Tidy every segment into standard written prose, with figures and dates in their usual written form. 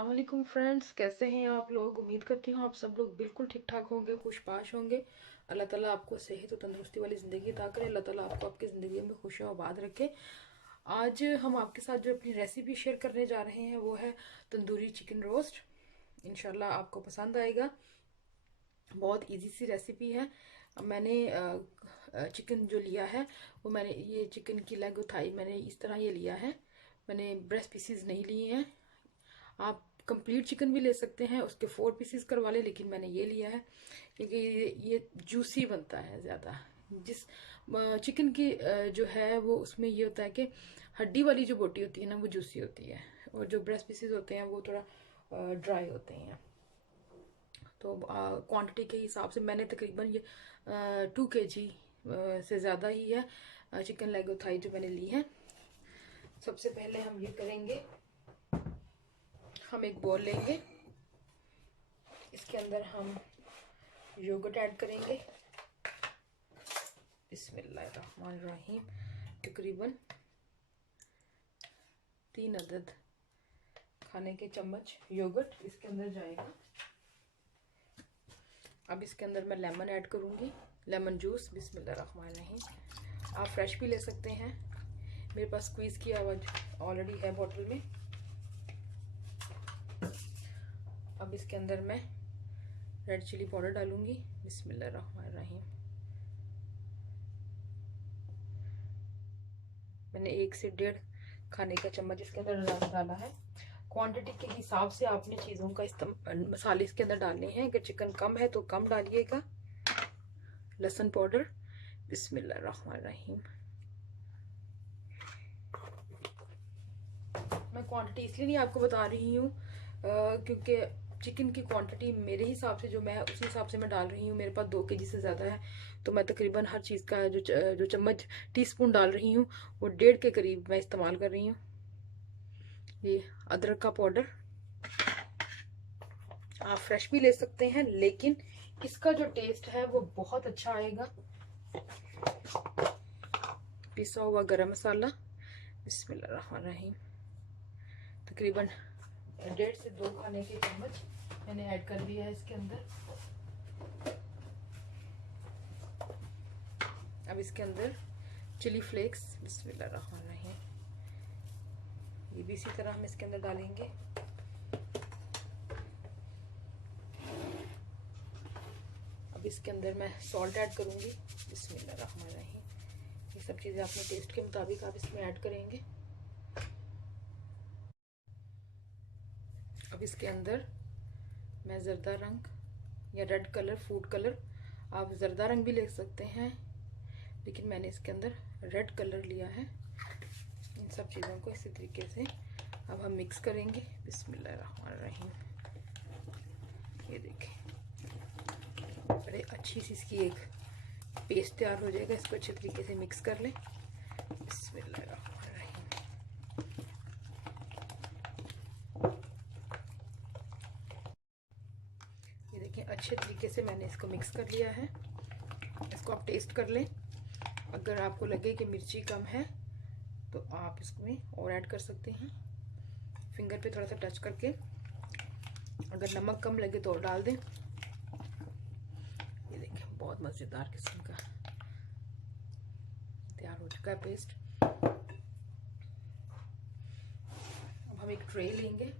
अस्सलामुअलैकुम फ्रेंड्स, कैसे हैं आप लोग। उम्मीद करती हूँ आप सब लोग बिल्कुल ठीक ठाक होंगे, खुशबाश होंगे। अल्लाह ताला आपको सेहत और तंदुरुस्ती वाली ज़िंदगी अता करे। अल्लाह ताला आपको आपकी ज़िंदगी में खुश और आबाद रखे। आज हम आपके साथ जो अपनी रेसिपी शेयर करने जा रहे हैं वो है तंदूरी चिकन रोस्ट। इंशाल्लाह आपको पसंद आएगा। बहुत इजी सी रेसिपी है। मैंने चिकन जो लिया है वो मैंने ये चिकन की लेग उठाई, मैंने इस तरह ये लिया है। मैंने ब्रेस्ट पीसीज नहीं लिए हैं। आप कंप्लीट चिकन भी ले सकते हैं, उसके 4 पीसेस करवा ले, लेकिन मैंने ये लिया है क्योंकि ये जूसी बनता है ज़्यादा। जिस चिकन की जो है वो उसमें ये होता है कि हड्डी वाली जो बोटी होती है ना वो जूसी होती है, और जो ब्रेस्ट पीसेस होते हैं वो थोड़ा ड्राई होते हैं। तो क्वांटिटी के हिसाब से मैंने तकरीबन ये 2 kg से ज़्यादा ही है चिकन लेग थाई जो मैंने ली है। सबसे पहले हम ये करेंगे, हम एक बॉल लेंगे, इसके अंदर हम योगर्ट ऐड करेंगे। बिस्मिल्लाहिर्रहमानिर्रहीम। तकरीबन 3 अदद खाने के चम्मच योगर्ट इसके अंदर जाएगा। अब इसके अंदर मैं लेमन ऐड करूँगी, लेमन जूस। बिस्मिल्लाहिर्रहमानिर्रहीम। आप फ्रेश भी ले सकते हैं, मेरे पास स्क्वीज़ किया हुआ ऑलरेडी है बॉटल में। अब इसके अंदर मैं रेड चिली पाउडर डालूंगी। बिस्मिल्लाहिर्रहमानिर्रहीम। मैंने 1 से 1.5 खाने का चम्मच इसके अंदर डाला है। क्वांटिटी के हिसाब से आपने चीज़ों का मसाले इसके अंदर डालने हैं। अगर चिकन कम है तो कम डालिएगा। लहसुन पाउडर। बिस्मिल्लाहिर्रहमानिर्रहीम। मैं क्वांटिटी इसलिए नहीं आपको बता रही हूँ क्योंकि चिकन की क्वांटिटी मेरे हिसाब से जो मैं उसी हिसाब से मैं डाल रही हूँ। मेरे पास 2 kg से ज़्यादा है, तो मैं तकरीबन हर चीज़ का जो चम्मच टीस्पून डाल रही हूँ वो 1.5 के करीब मैं इस्तेमाल कर रही हूँ। ये अदरक का पाउडर, आप फ्रेश भी ले सकते हैं, लेकिन इसका जो टेस्ट है वो बहुत अच्छा आएगा। पिसा हुआ गरम मसाला। बिस्मिल्लाहिर्रहमानिर्रहीम। तकरीबन 1.5 से 2 खाने के चम्मच मैंने ऐड कर दिया है इसके अंदर। अब इसके अंदर चिली फ्लेक्स। बिस्मिल्लाहिर्रहमानिर्रहीम। ये भी इसी तरह हम इसके अंदर डालेंगे। अब इसके अंदर मैं सॉल्ट ऐड करूंगी। बिस्मिल्लाहिर्रहमानिर्रहीम। ये सब चीज़ें अपने टेस्ट के मुताबिक आप इसमें ऐड करेंगे। अब इसके अंदर मैं ज़र्दा रंग या रेड कलर, फूड कलर, आप ज़र्दा रंग भी ले सकते हैं, लेकिन मैंने इसके अंदर रेड कलर लिया है। इन सब चीज़ों को इसी तरीके से अब हम मिक्स करेंगे। बिस्मिल्लाहिर्रहमानिर्रहीम। ये देखें, बड़े अच्छी सी इसकी एक पेस्ट तैयार हो जाएगा। इसको अच्छे तरीके से मिक्स कर लें। बिस्मिल्लाहिर्रहमानिर्रहीम। ये देखें, अच्छे तरीके से मैंने इसको मिक्स कर लिया है। इसको आप टेस्ट कर लें। अगर आपको लगे कि मिर्ची कम है तो आप इसमें और ऐड कर सकते हैं, फिंगर पे थोड़ा सा टच करके। अगर नमक कम लगे तो और डाल दें। ये देखें, बहुत मज़ेदार किस्म का तैयार हो चुका है पेस्ट। अब हम एक ट्रे लेंगे,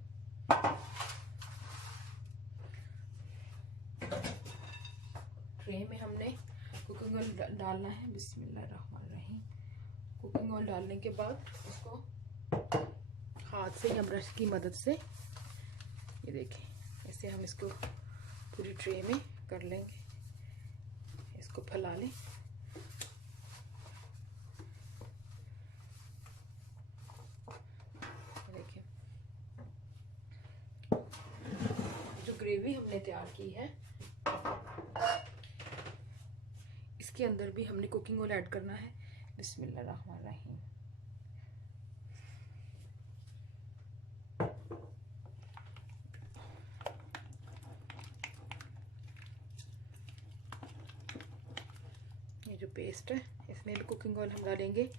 ट्रे में हमने कुकिंग ऑयल डालना है। बिस्मिल्लाहिर्रहमानिर्रहीम। कुकिंग ऑयल डालने के बाद उसको हाथ से या ब्रश की मदद से, ये देखें, ऐसे हम इसको पूरी ट्रे में कर लेंगे। इसको फैला लें। देखिए, जो ग्रेवी हमने तैयार की है इसके अंदर भी हमने कुकिंग ऑयल ऐड करना है। बिस्मिल्लाहिर्रहमानिर्रहीम। ये जो पेस्ट है इसमें भी कुकिंग ऑयल हम डालेंगे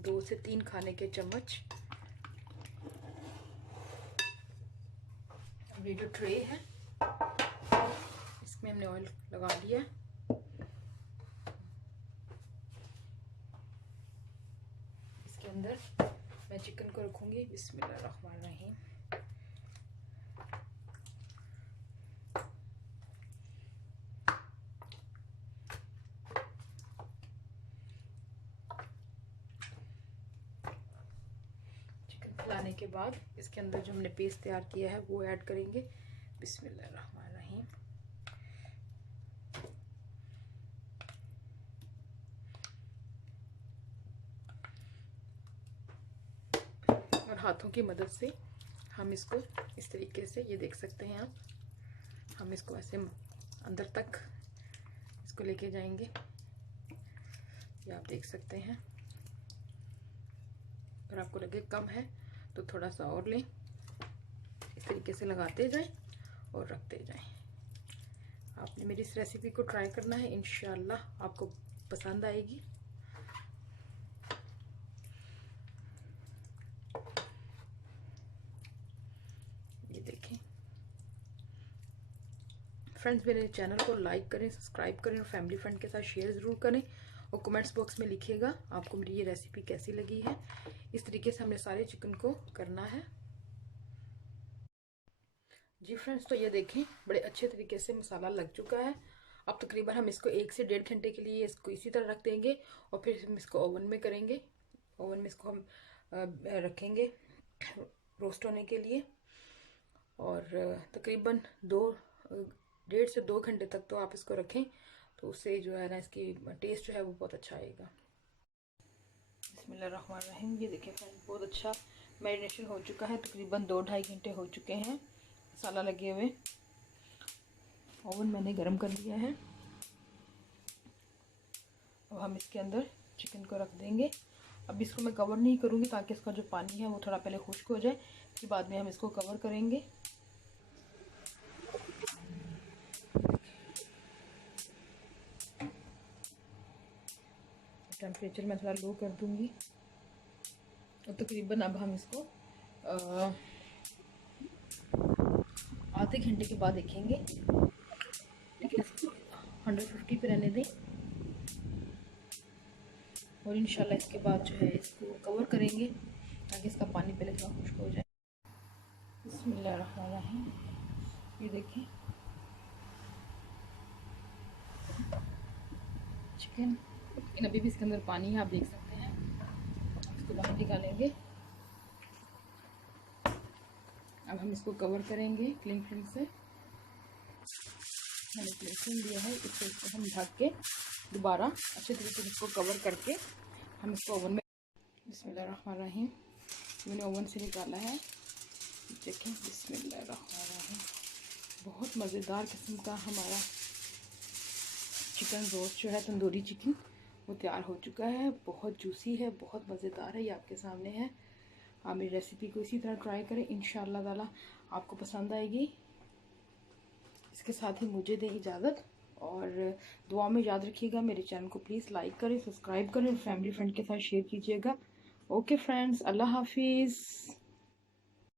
2 से 3 खाने के चम्मच। ये जो ट्रे है इसमें हमने ऑयल लगा लिया है। इसके अंदर मैं चिकन को रखूंगी। बिस्मिल्लाहिर्रहमानिर्रहीम। लाने के बाद इसके अंदर जो हमने पेस्ट तैयार किया है वो ऐड करेंगे। बिस्मिल्लाहिर्रहमानिर्रहीम। और हाथों की मदद से हम इसको इस तरीके से, ये देख सकते हैं आप, हम इसको ऐसे अंदर तक इसको लेके जाएंगे। ये आप देख सकते हैं। अगर आपको लगे कम है तो थोड़ा सा और लें। इस तरीके से लगाते जाएं और रखते जाएं। आपने मेरी इस रेसिपी को ट्राई करना है, इंशाल्लाह आपको पसंद आएगी। ये देखें फ्रेंड्स, मेरे चैनल को लाइक करें, सब्सक्राइब करें और फैमिली फ्रेंड के साथ शेयर ज़रूर करें और कमेंट्स बॉक्स में लिखिएगा आपको मेरी ये रेसिपी कैसी लगी है। इस तरीके से हमने सारे चिकन को करना है। जी फ्रेंड्स, तो ये देखें बड़े अच्छे तरीके से मसाला लग चुका है। अब तकरीबन हम इसको 1 से 1.5 घंटे के लिए इसको इसी तरह रख देंगे और फिर हम इसको ओवन में करेंगे। ओवन में इसको हम रखेंगे रोस्ट होने के लिए। और तकरीबन 1.5 से 2 घंटे तक तो आप इसको रखें, तो उससे जो है ना इसकी टेस्ट जो है वो बहुत अच्छा आएगा। बिस्मिल्लाहिर्रहमानिर्रहीम। ये देखें फ्रेंड्स, बहुत अच्छा मैरिनेशन हो चुका है। तकरीबन 2-2.5 घंटे हो चुके हैं मसाला लगे हुए। ओवन मैंने गरम कर लिया है। अब हम इसके अंदर चिकन को रख देंगे। अब इसको मैं कवर नहीं करूँगी ताकि इसका जो पानी है वो थोड़ा पहले खुश्क हो जाए, फिर बाद में हम इसको कवर करेंगे। टेम्परेचर मैं थोड़ा लो कर दूँगी। और तकरीबन अब हम इसको आधे घंटे के बाद देखेंगे। ठीक है, इसको 150 पे रहने दें और इंशाल्लाह इसके बाद जो है इसको कवर करेंगे ताकि इसका पानी पहले थोड़ा खुश्क हो जाए। बिस्मिल्लाहिर्रहमानिर्रहीम। ये देखिए चिकन, लेकिन अभी भी इसके अंदर पानी है, आप देख सकते हैं। इसको बाहर निकालेंगे। अब हम इसको कवर करेंगे क्लिंग फिल्म से। मैंने क्लिंग फिल्म दिया है, इसको हम ढक के दोबारा अच्छे तरीके से इसको कवर करके हम इसको ओवन में। बिस्मिल्लाहिर्रहमानिर्रहीम। मैंने ओवन से निकाला है, देखें। बिस्मिल्लाहिर्रहमानिर्रहीम। बहुत मज़ेदार किस्म का हमारा चिकन रोस्ट जो है, तंदूरी चिकन, वो तैयार हो चुका है। बहुत जूसी है, बहुत मज़ेदार है। ये आपके सामने है। आप मेरी रेसिपी को इसी तरह ट्राई करें, इंशाअल्लाह ताला आपको पसंद आएगी। इसके साथ ही मुझे दें इजाज़त और दुआ में याद रखिएगा। मेरे चैनल को प्लीज़ लाइक करें, सब्सक्राइब करें और फैमिली फ्रेंड के साथ शेयर कीजिएगा। ओके फ्रेंड्स, अल्लाह हाफिज़।